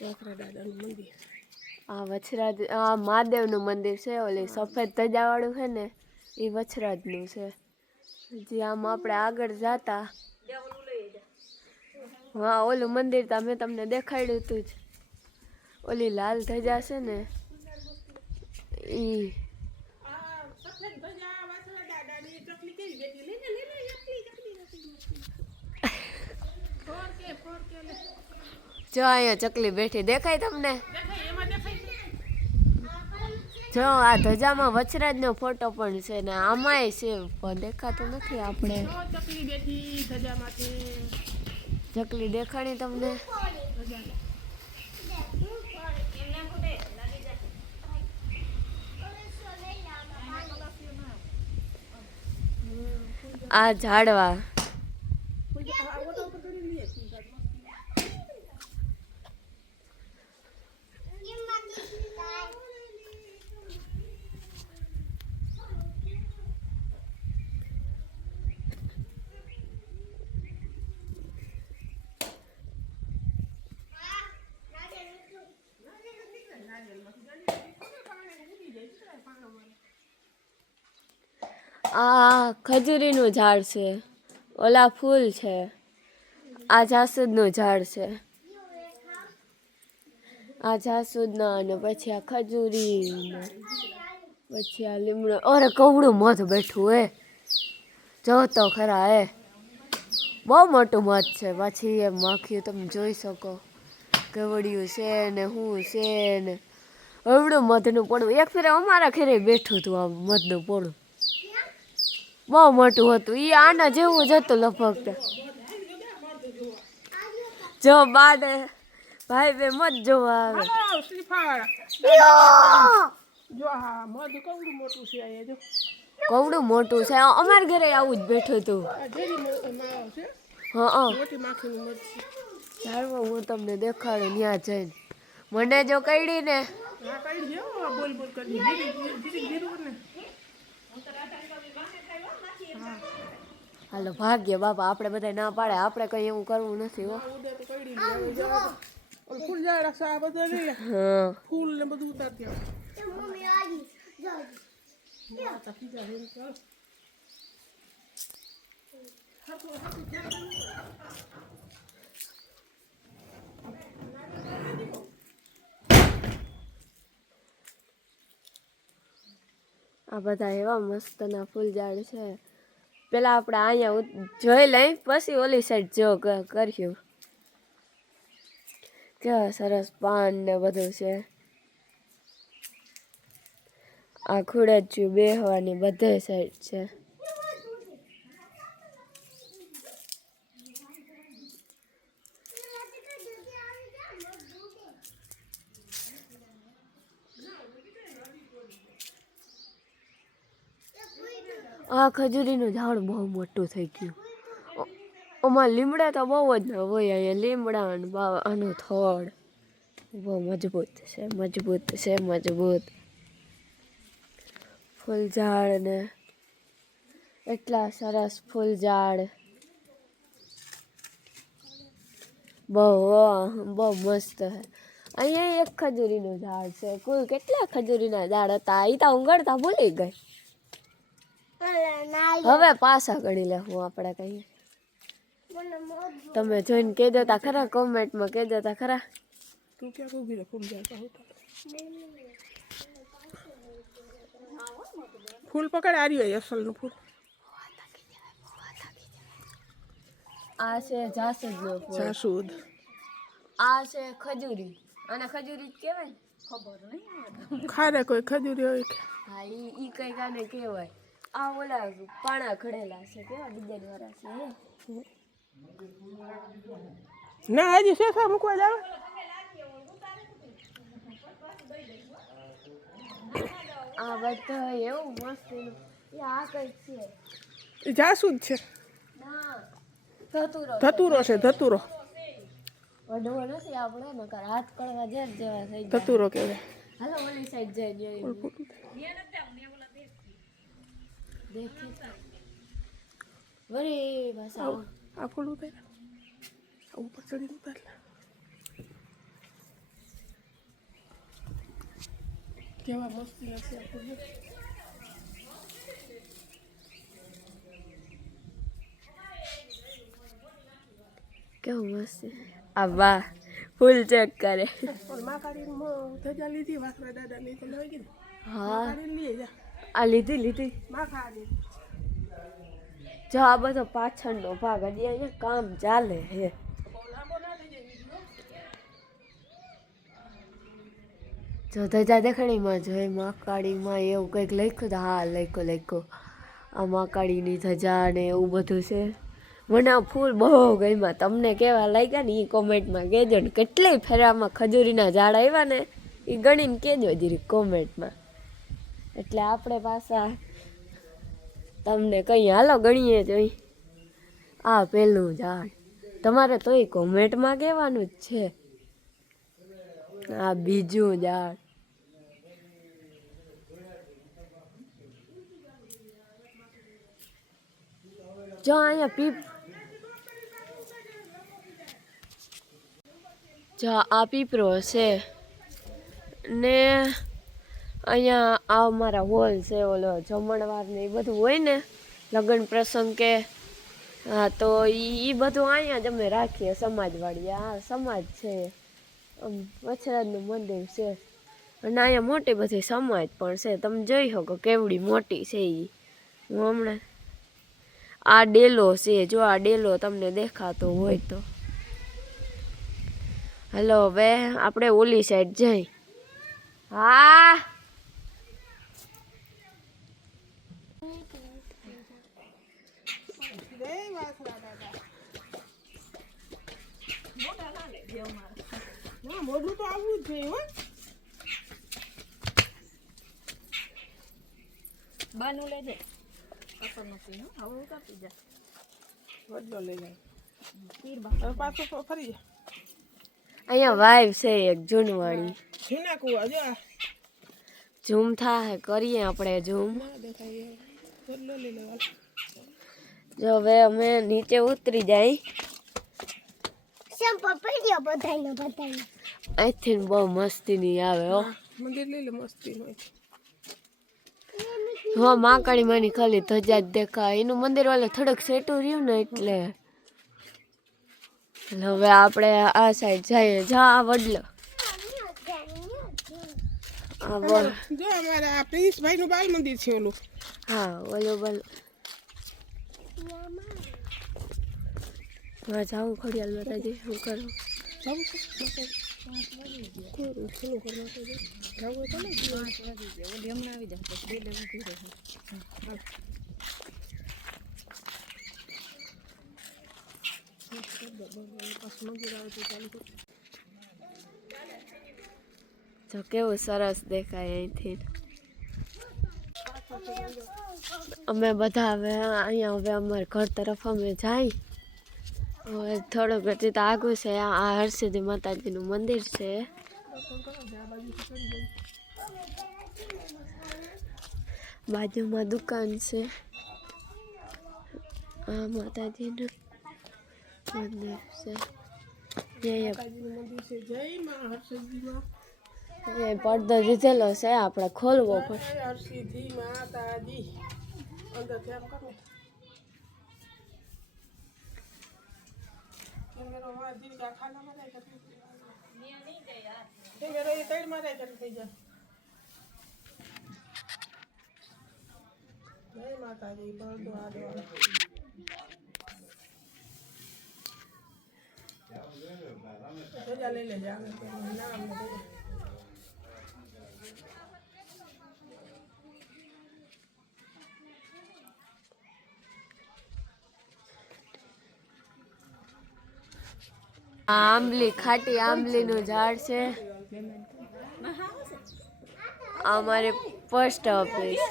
વાખરા દાદાનું મંદિર. આ વછરાજ આ મહાદેવનું મંદિર છે ઓલી સફેદ ધજાવાળું છે ને એ વછરાજનું છે. જે આમ આપણે આગળ જતા. હા ઓલું મંદિર તો મેં તમને દેખાડ્યું હતું જ. ઓલી લાલ ધજા છે ને ઈ ફોર કે ફોર કે લે જો અહીંયા ચકલી બેઠી દેખાય તમને? જો આ ધજામાં વછરાજનો ફોટો પણ છે ને આમાંય છે પણ દેખાતો નથી આપણે. ચકલી દેખાણી તમને? આ ઝાડવા આ ખજૂરીનું ઝાડ છે. ઓલા ફૂલ છે. આ જાસૂદનું ઝાડ છે. આ જાસૂદના અને પછી આ ખજૂરી પછી આ લીમડો. અરે કવડું મધ બેઠું હે. જો તો ખરા હે. બહુ મોટું મધ છે. પછી એ માખ્યું તમે જોઈ શકો. કેવડિયું છે ને હું છે ને. હવડું મધનું પડું એક ફેરે અમારા ઘરે બેઠું હતું આ મધનું પડવું બહુ મોટું હતું. એ આના જેવું જ હતું લગભગ જો બાને ભાઈ બે મત જોવા આવે. કવડું મોટું છે અમારા ઘરે આવું જ બેઠું હતું. હા ચાલો હું તમને દેખાડું ત્યાં જઈને. મને જો કઈડી ને. બોલ બોલ કરી. હાલો, ભાગ્ય બાપા, આપણે બધા ના પાડે. આપણે કઈ એવું કરવું નથી, હો. આ બધા એવા મસ્ત ના ફૂલ ઝાડ છે. પેલા આપણે અહીંયા જોઈ લઈ, પછી ઓલી સાઈડ જો કર્યું. કેવા સરસ પાન ને બધું છે. આ ખુડેચ્યું બેહવાની બધે સાઈડ છે. આ ખજૂરીનું ઝાડ બહુ મોટું થઈ ગયું. ઓમાં લીમડા તો બહુ જ ના હોય અહીંયા. લીમડા અને આનું થડ. બહુ મજબૂત છે મજબૂત છે, મજબૂત. ફૂલ ઝાડ ને એટલા સરસ ફૂલ ઝાડ. બહુ બહુ મસ્ત છે. અહીંયા એક ખજૂરીનું ઝાડ છે. કુલ કેટલા ખજૂરીના ઝાડ હતા? એ તો ઊંઘડતા ભૂલી ગઈ. હવે પાછા ગણી લેવું આપણે કહીએ. તમે જોઈને કહી દેતા ખરા કોમેન્ટમાં કહી દેતા ખરા. ફૂલ. પકડ આર્યું હોય અસલનું ફૂલ. આ છે જાસૂદનો ફૂલ. જાસૂદ. આ છે ખજૂરી. અને ખજૂરી જ કહેવાય ખબર નહીં ખારે કોઈ ખજૂરી હોય હા ઈ ઈ કઈ કાને કહેવાય. આ ઓલા પાણા ઘડેલા છે કેવા ડિઝાઇન વાળા છે? ના હજી શેખા મૂકવા જાવ આ બધા એવું મસ્ત એ આ કઈ છે. જાસૂદ છે. ધતુરો ધતુરો છે ધતુરો. વડવો નથી આપણે નકર હાથ કરવા જેર જેવા થઈ ધતુરો કેવાય હાલો ઓલી સાઈડ જઈ ફૂલ દેખી બસ આ ફૂલ ઉતાર. ઉપર ચડી ઉતાર. કેવા મસ્ત લાગશે આ વાહ ફૂલ ચેક કરે. લીધી વાસરા દાદા લઈ તો લઈ ગઈ હા. લઈ જા. આ લીધી લીધી. જો આ બધો પાછળનો ભાગ હજી અહીંયા કામ ચાલે હે જો ધજા દેખાણીમાં જોઈ મહાકાળીમાં એવું કંઈક લખ્યું તો હા લખ્યું લખ્યું. આ માકાળીની ધજા ને એવું બધું છે. મને આ ફૂલ બહુ ગમ્યા. તમને કેવા લાગ્યા ને એ કોમેન્ટમાં કહેજો ને. કેટલી ફેરામાં ખજૂરીના ઝાડ આવ્યા ને એ ગણીને કહેજો જરી કોમેન્ટમાં. એટલે આપણે પાછા તમને કંઈ હાલો ગણીએ જોઈ આ પેલું ઝાડ તમારે તોય કોમેન્ટમાં કહેવાનું જ છે. આ બીજું ઝાડ જો અહીંયા પીપ જો આ પીપરો છે ને અહીંયા આ અમારા હોલ છે, ઓલો જમણવાર ને એ બધું હોય ને, લગ્ન પ્રસંગ કે, હા, તો એ બધું અહીંયા જ અમે રાખીએ સમાજવાળી આ સમાજ છે, આમ વછરાજનું મંદિર છે. અને અહીંયા મોટી બધી સમાજ પણ છે. તમે જોઈ શકો કેવડી મોટી છે એ હું હમણાં આ ડેલો છે, જો આ ડેલો તમને દેખાતો હોય તો. હલો, હવે આપણે ઓલી સાઈડ જઈ. હા! ના મોઢું તો આવવું જ જોઈએ હો. બાનું લેજે. અસર નથી હો. હવે હું કાપી જા. વડલો લઈ જાય પીર હવે પાછું ફરી જા. અહીંયા વાઈવ છે એક જૂનવાળી. જૂના કુવા જો ઝૂમ થાય કરીએ આપણે ઝૂમ. જો હવે અમે નીચે ઉતરી જાય. અહીંથી બહુ નહીં આવે હો. મંદિર લઈ લે મસ્તી હોય હા માકાળી માની ખાલી ધજા જ દેખાય. એનું મંદિર વાલે થોડુંક સેટું રહ્યું ને એટલે. હવે આપણે આ સાઈડ જઈએ. જા આ વડલો. જો અમારે આ પિયુષભાઈ નું બાલ મંદિર છે ઓલું. હા ઓલું બોલો હા જાઉં ખડિયાલ માતાજી શું કરું? કરવા તો કેવું સરસ દેખાય અહીંથી. અમે બધા હવે અહીંયા હવે અમારા ઘર તરફ અમે જાય. થોડુંક હજી તો આગું છે. આ હરસિદ્ધિ માતાજીનું મંદિર છે. બાજુમાં દુકાન છે. આ માતાજીનું મંદિર છે. પડદો દીધેલો છે. આપણે ખોલવો પડે માતાજી અંદર ધ્યાન કરો કેમેરો માં જાય એ કેટલી થઈ જય માતાજી પડદો આડો ધજા લઈ લેજે નામ આંબલી ખાટી આંબલીનું ઝાડ છે. અમારી પોસ્ટ ઓફિસ